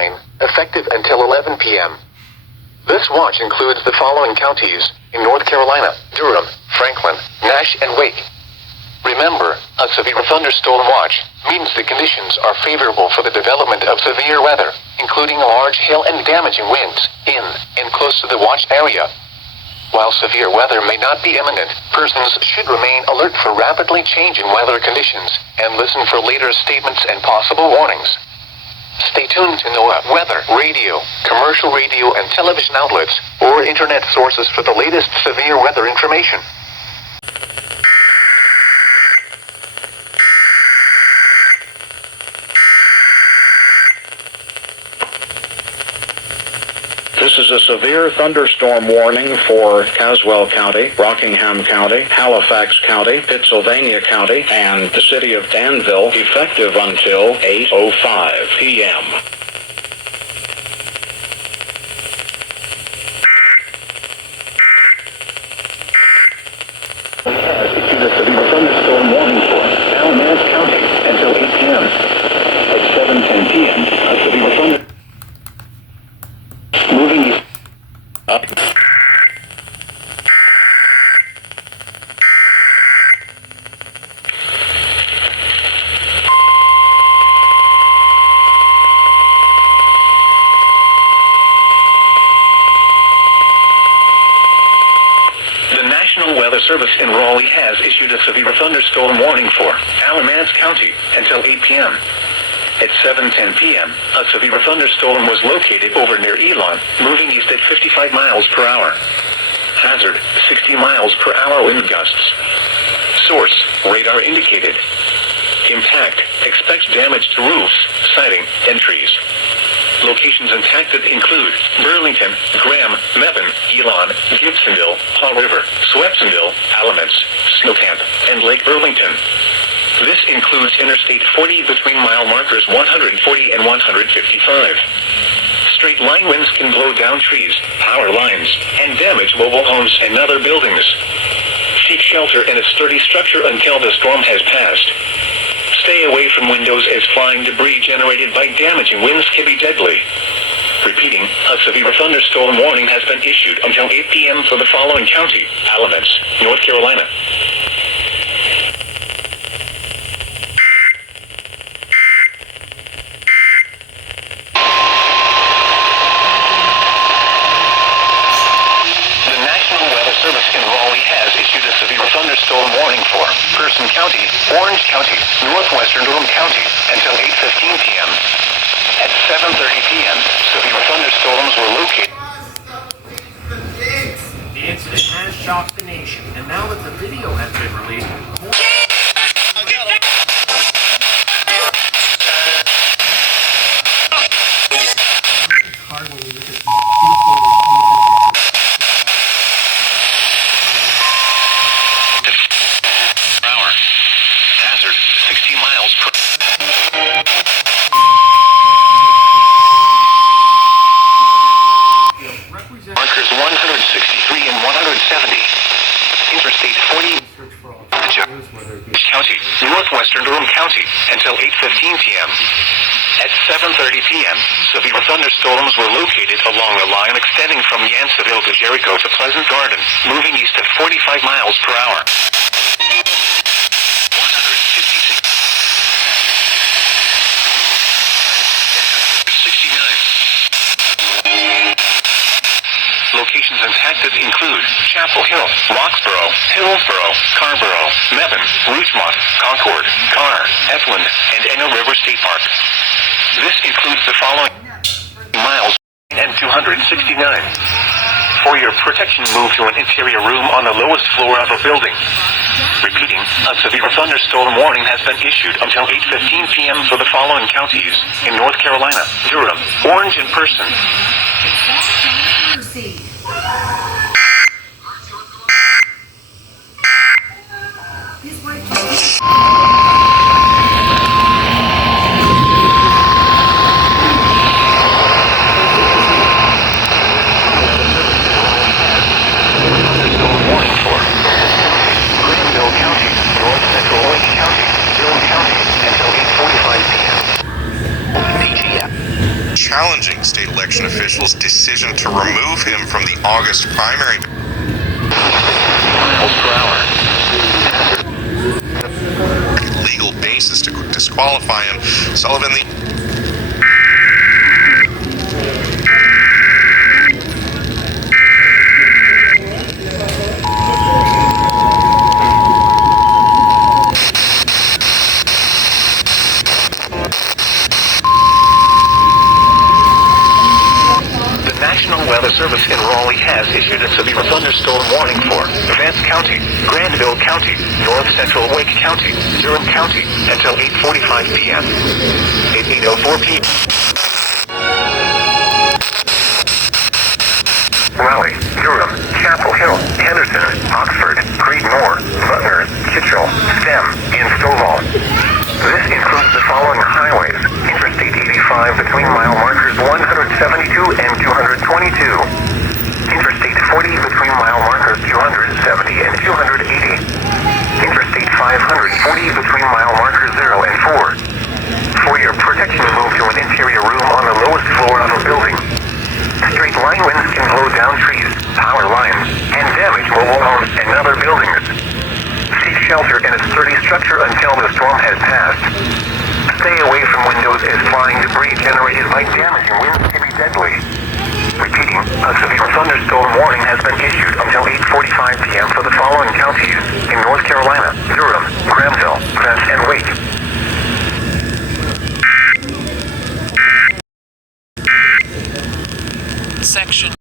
9, effective until 11 p.m. This watch includes the following counties in North Carolina: Durham, Franklin, Nash, and Wake. Remember, a severe thunderstorm watch means the conditions are favorable for the development of severe weather, including large hail and damaging winds in and close to the watch area. While severe weather may not be imminent, persons should remain alert for rapidly changing weather conditions and listen for later statements and possible warnings. Stay tuned to NOAA weather, radio, commercial radio and television outlets, or internet sources for the latest severe weather information. This is a severe thunderstorm warning for Caswell County, Rockingham County, Halifax County, Pittsylvania County, and the city of Danville, effective until 8:05 p.m. Has issued a severe thunderstorm warning for Alamance County until 8 p.m. At 7:10 p.m., a severe thunderstorm moving up. The National Weather Service in Raleigh has issued a severe thunderstorm warning for Alamance County until 8 p.m. At 7:10 p.m., a severe thunderstorm was located over near Elon, moving east at 55 miles per hour. Hazard, 60 miles per hour wind gusts. Source, radar indicated. Impact, expects damage to roofs, siding, and trees. Locations impacted include Burlington, Graham, Mebane, Elon, Gibsonville, Paw River, Swepsonville, Alamance, Snowcamp, and Lake Burlington. This includes Interstate 40 between mile markers 140 and 155. Straight line winds can blow down trees, power lines, and damage mobile homes and other buildings. Seek shelter in a sturdy structure until the storm has passed. Stay away from windows as flying debris generated by damaging winds can be deadly. Repeating, a severe thunderstorm warning has been issued until 8 p.m. for the following county: Alamance, North Carolina. Thunderstorm warning for Person County, Orange County, Northwestern Durham County until 8:15 p.m. At 7:30 p.m., severe thunderstorms were located. The incident has shocked the nation, and now that the video has been released, Markers 163 and 170. Interstate 40. County, Northwestern Durham County, until 8:15 p.m. At 7:30 p.m., severe thunderstorms were located along the line extending from Yanceyville to Jericho to Pleasant Garden, moving east at 45 miles per hour. Locations impacted include Chapel Hill, Roxborough, Hillsborough, Carrboro, Mebane, Rougemont, Concord, Carr, Efland, and Enno River State Park. This includes the following miles and 269. For your protection, move to an interior room on the lowest floor of a building. Repeating, a severe thunderstorm warning has been issued until 8:15 p.m. for the following counties in North Carolina: Durham, Orange, and Person. challenging state election officials' decision to remove him from the August primary. Miles per hour. Legal basis to disqualify him. Sullivan, The National Weather Service in Raleigh has issued a severe thunderstorm warning for Vance County, Granville County, North Central Wake County, Durham County until 8:45 p.m. At 8:04 p.m. Raleigh, Durham, Chapel Hill, Henderson, Oxford, Creedmoor, Butner, Kitchell, Stem, and Stovall. This includes the following highways: Interstate 85 between mile markers 172 and 222. Interstate 40 between mile markers 270 and 280. Interstate 540 between mile markers 0 and 4. For your protection, move to an interior room on the lowest floor of a building. Straight line winds can blow down trees, power lines, and damage mobile homes and other buildings. Seek shelter in a sturdy structure until the storm has passed. Stay away from windows as flying debris generated by damaging winds can be deadly. Repeating, a severe thunderstorm warning has been issued until 8:45